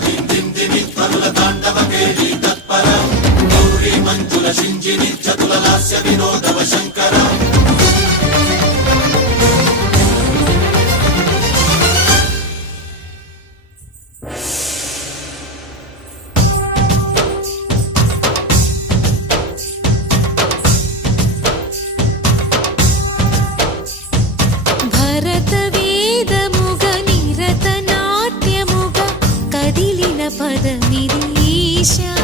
దిందిని తరుల Tandava కేళి తత్పర. Gauri Manjula Shankara. മരണപദമിരീശാ